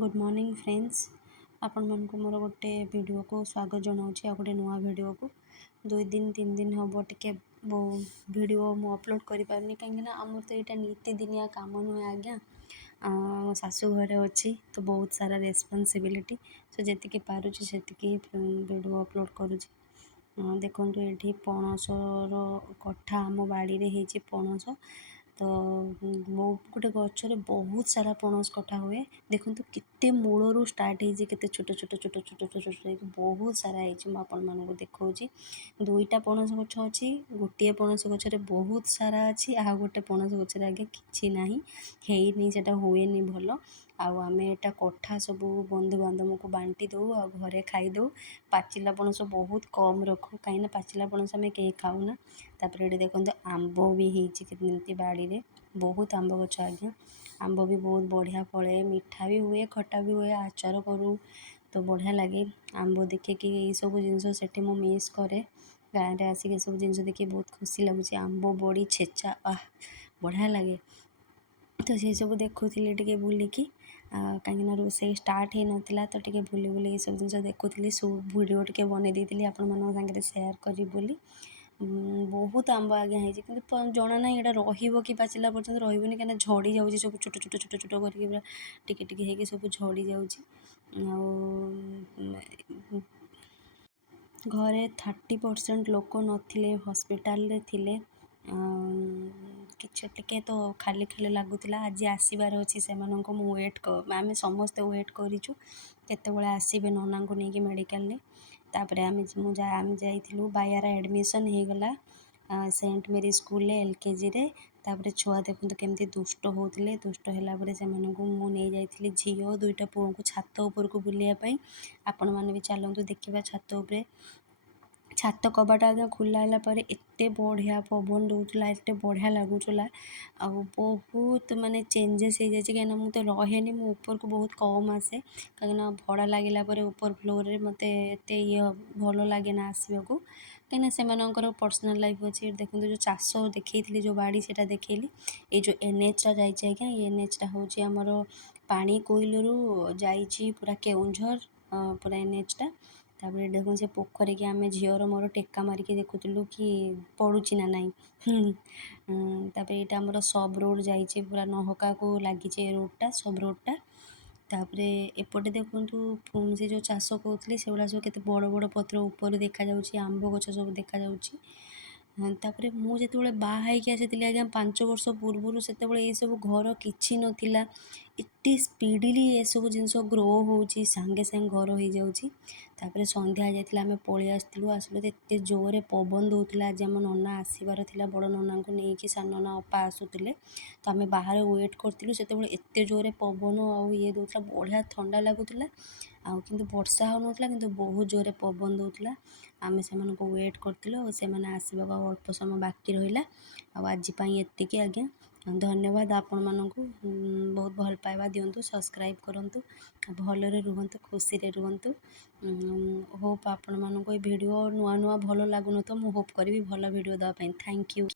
Good morning friends आपण मानक मोर गोटे वीडियो को स्वागत जनाऊँ गोटे नुआ वीडियो को 2-3 दिन हम टे वीडियो मु अपलोड कर पारनी कहीं आमर तो यहाँ नीतिदिनिया कम नुहे आज्ञा शाशु घरे अच्छी तो बहुत सारा रेस्पॉन्सिबिलिटी सो जी पारुची से वीडियो अपलोड करुँची देखो ये पणसर कठा आम बाड़ी रे होती पणस तो गोटे गचर बहुत सारा पणस कटा हुए देखो केते मूलरू स्टार्ट होते छोट छोट छोट छोट छोट छोट बहुत सारा होपन मानक देखा दुईटा पणस गछ अच्छी गोटे पणस गचर बहुत सारा अच्छी आ गोटे पणस गचर आगे कि नहीं हुए भल आम एटा कठा सब बंधुबांधव को बांटी दो आ घरे खाईदे पाचिला पणस बहुत कम रखु कहीं पाचिला पणस आम कहीं खाऊना तापर ये देखो आंब भी होती बाड़ी रे बहुत आंब गछ आज्ञा आंब भी बहुत बढ़िया फले मिठा भी हुए खट्टा भी हुए आचार करूँ तो बढ़िया लगे आंब देखिए ये सब जिनस से मिस करे गाँव में आसिक सब जिन देखिए बहुत खुशी लगुच आंब बड़ी छेचा बढ़िया लगे तो से सब देखुली टे बुलिकी कहीं रोसे स्टार्ट हो नाला तो टे बुली बुली सब जिन देखुली वीडियो टे बन देती आपण मान सागर सेयार करी बोली बहुत आंब आज्ञा होती कि जना ना यहाँ रही कि पाचिला पर्यटन रही कहीं झड़ी जाऊँगी सब छोट छोट छोट छोट करके पूरा टिके टिके होगी सब झड़ी जाऊँगी घरे 30% लोक नथिले हॉस्पिटल रे थिले किछ टिके तो खाली खाली लगुला आज आसबार अच्छी से वेट आम समस्ते वेट करूँ केतबे आसबे नना को लेकिन मेडिकल तापर आम जाइलु बायारा एडमिशन हो गला सेंट मेरी स्कूल LKG रे तापर छुआ देखते केमती दुष्ट होते दुष्ट है से मुझे झी दुईटा पुओं को छात उपर को बुलायापी आपण मैंने भी चलतु देखा छात उपरे छात कबाट आगे खोला एत बढ़िया पवन दूसरा एत बढ़िया लगुला आ बहुत माने चेंजेस हो जाए कहीं मुझे रहे ऊपर को बहुत कम आसे कहीं भड़ा लगे ऊपर फ्लोर रे मत ये भल लगे ना आसवा को कहीं से पर्सनल लाइफ अच्छी देखो जो चाष देखी जो बाड़ी से देखली ये जो NH टा जाइए आज्ञा ये NH टा हूँ आमर पानी कोइलू जाइए पूरा केउंझर पूरा NH टा तापर देखो से पोखरी की आम झीर मोर टेका मारिकी देखुलु कि पड़ुची ना नाई तापर ये आमर सब रोड जाइए पूरा नहका को लगी रोडटा सब रोडटा तापर एपटे देखु से जो चाष कहते से सब केते बड़ बड़ पत्र ऊपर देखा जाउची आंब गछ सब देखा जाउची तापर मुझे बाहर आसी आज्ञा 5 वर्ष पूर्व से ये सब घर किछि नथिला एते स्पीडली ये सब जिनस ग्रो होची सांगे सांगे घर हो जाउची तापर संध्या जाइए आम पलि आसलु एत जोरे पवन दूसरा आज आम नना आसबार था बड़ नना को लेकिन सान नना अपा आसुले तो आम बाहर वेट करूँ से एत जोरे पवन ये दूसरा बढ़िया ठंडा लगुला किंतु वर्षा हो नाला किंतु बहुत जोरे पवन दूसरा आम से वेट करूँ से आसवा अल्प समय बाकी रहा आज एतिकी आज्ञा धन्यवाद आपण मानक बहुत भल पाइबा दिंतु सब्सक्राइब करंतु भलरे रुहंतु खुशी रे रुहंतु होप आपण मानक वीडियो नुआ नुआ भल लगुन तो मु होप करी भल वीडियो देवाई थैंक यू।